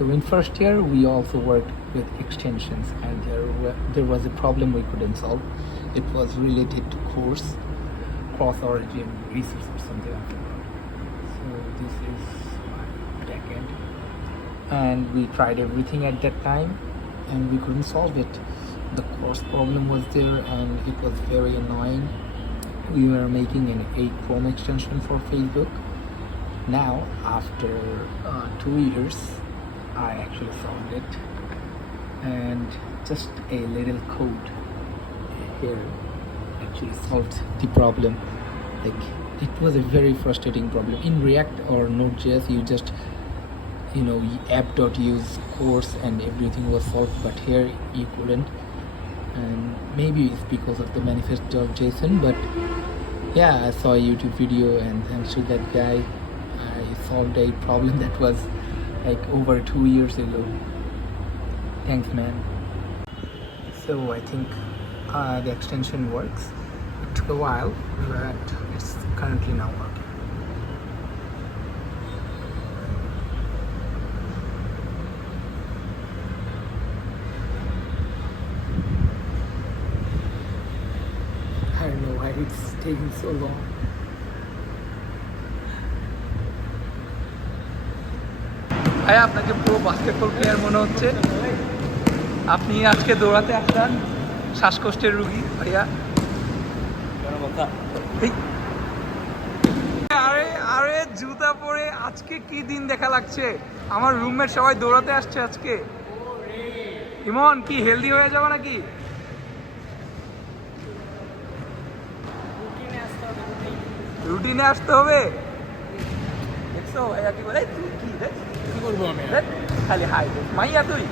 So in first year, we also worked with extensions, and there was a problem we couldn't solve. It was related to course, cross-origin research or something like that. So this is my backend, and we tried everything at that time, and we couldn't solve it. The course problem was there, and it was very annoying. We were making an 8 Chrome extension for Facebook. Now, after 2 years, I actually solved it, and just a little code here actually solved the problem. Like, it was a very frustrating problem. In React or Node.js, you just app.use course and everything was solved, but here you couldn't, and maybe it's because of the manifest.json. But yeah, I saw a YouTube video, and thanks to that guy, I solved a problem that was like over 2 years ago. Thanks, man. So I think the extension works. It took a while, but it's currently now working. I don't know why it's taking so long. ভাই, আপনাকে pro basketball player মনে হচ্ছে। আপনি আজকে দৌড়াতে আসলেন, শ্বাসকষ্টের রুগী ভাইয়া। আরে আরে জুতা পরে আজকে কি দিন দেখা লাগছে। আমার রুমমেট সবাই দৌড়াতে আসছে আজকে। ইমন, কি হেলদি হয়ে যাবে নাকি? রুটিনে আসতে হবে। দেখছো ভাইয়া কি বলে? তুই কি করবো আমি? খালি হাই মাইয়া তুই।